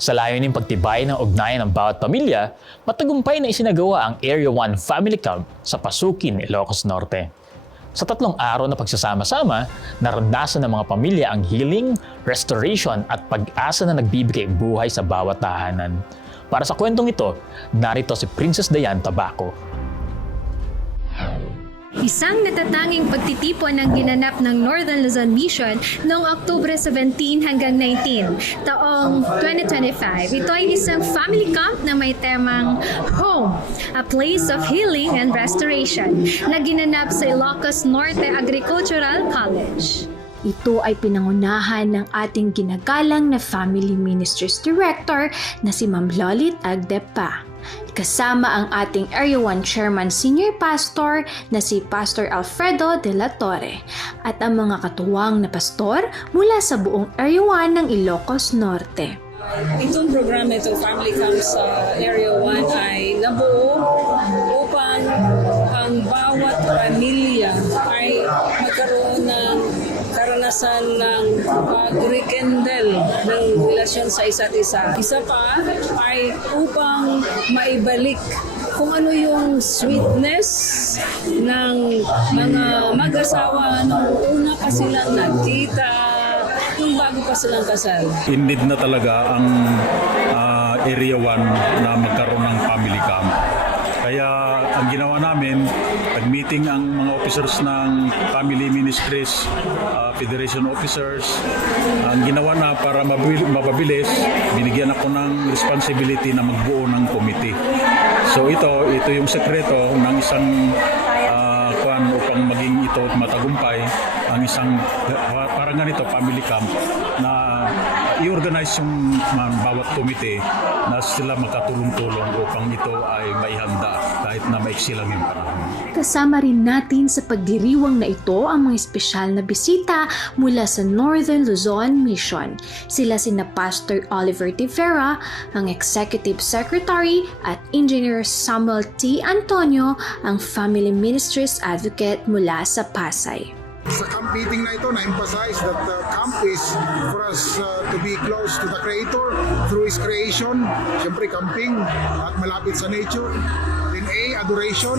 Sa layunin pagtibay ng ugnayan ng bawat pamilya, matagumpay na isinagawa ang Area 1 Family Camp sa Pasukin, Ilocos Norte. Sa tatlong araw na pagsasama-sama, naranasan ng mga pamilya ang healing, restoration at pag-asa na nagbibigay buhay sa bawat tahanan. Para sa kwentong ito, narito si Princess Dayan Tabaco. Isang natatanging pagtitipon ang ginanap ng Northern Luzon Mission noong Oktubre 17 hanggang 19, taong 2025. Ito ay isang family camp na may temang Home, a place of healing and restoration na ginanap sa Ilocos Norte Agricultural College. Ito ay pinangunahan ng ating ginagalang na Family Ministries Director na si Ma'am Lolit Agdepa. Kasama ang ating Area 1 Chairman Senior Pastor na si Pastor Alfredo de la Torre at ang mga katuwang na pastor mula sa buong Area 1 ng Ilocos Norte. Itong programa ito, Family Camp sa Area 1 ay nabuo karanasan ng pag-rekindle ng relasyon sa isa't isa. Isa pa ay upang maibalik kung ano yung sweetness ng mga mag-asawa nung una pa silang nagkita, yung bago pa silang kasal. in need na talaga ang ah, Area 1 na magkaroon ng family camp. Kaya ang ginawa namin, nag-meeting ang mga officers ng Family Ministries, ah, Federation officers. Ang ginawa na para mapabilis, binigyan ako ng responsibility na magbuo ng committee. So ito, ito yung sekreto ng isang kuan upang maging ito matagumpay ang isang parang ganito family camp na i-organize yung um, bawat komite na sila makatulong-tulong upang ito ay maihanda kahit na maiksi lang yung panahon. Kasama rin natin sa pagdiriwang na ito ang mga espesyal na bisita mula sa Northern Luzon Mission. Sila sina Pastor Oliver Tivera, ang Executive Secretary at Engineer Samuel T. Antonio, ang Family Ministries Advocate mula sa Pasay. Sa camp meeting na ito, na-emphasize that the camp is for us uh, to be close to the Creator through His creation. Siyempre, camping at malapit sa nature. Then A, adoration.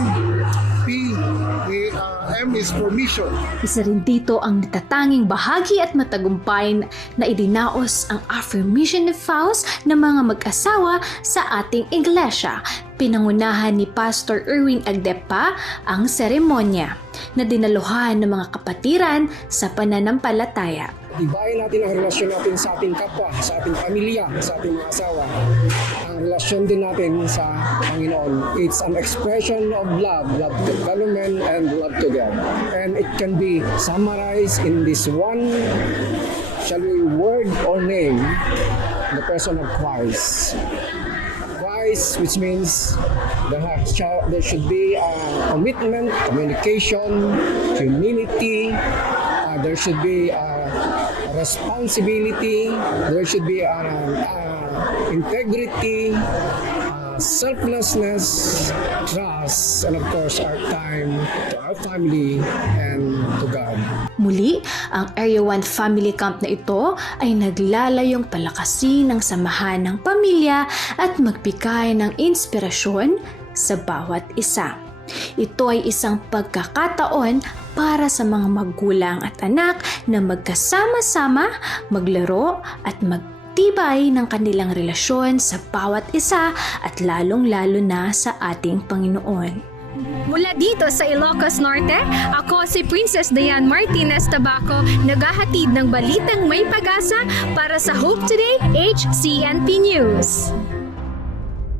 P, uh, M is for mission. Isa rin dito ang natatanging bahagi at matagumpay na idinaos ang affirmation of vows ng mga mag-asawa sa ating iglesia. Pinangunahan ni Pastor Erwin Agdepa ang seremonya na dinaluhan ng mga kapatiran sa pananampalataya. Ibayin natin ang relasyon natin sa ating kapwa, sa ating pamilya, sa ating mga asawa. Ang relasyon din natin sa Panginoon. It's an expression of love, love to men and love to God. And it can be summarized in this one, shall we, word or name, the person of Christ. Christ, which means there, there should be a commitment, communication, humility, uh, there should be a responsibility, there should be a, uh, integrity, uh, selflessness, trust, and of course our time to our family and to God. Muli, ang Area 1 Family Camp na ito ay naglalayong palakasin ng samahan ng pamilya at magbigay ng inspirasyon sa bawat isa. Ito ay isang pagkakataon para sa mga magulang at anak na magkasama-sama, maglaro at magtibay ng kanilang relasyon sa bawat isa at lalong-lalo na sa ating Panginoon. Mula dito sa Ilocos Norte, ako si Princess Diane Martinez Tabaco, naghahatid ng balitang may pag-asa para sa Hope Today HCNP News.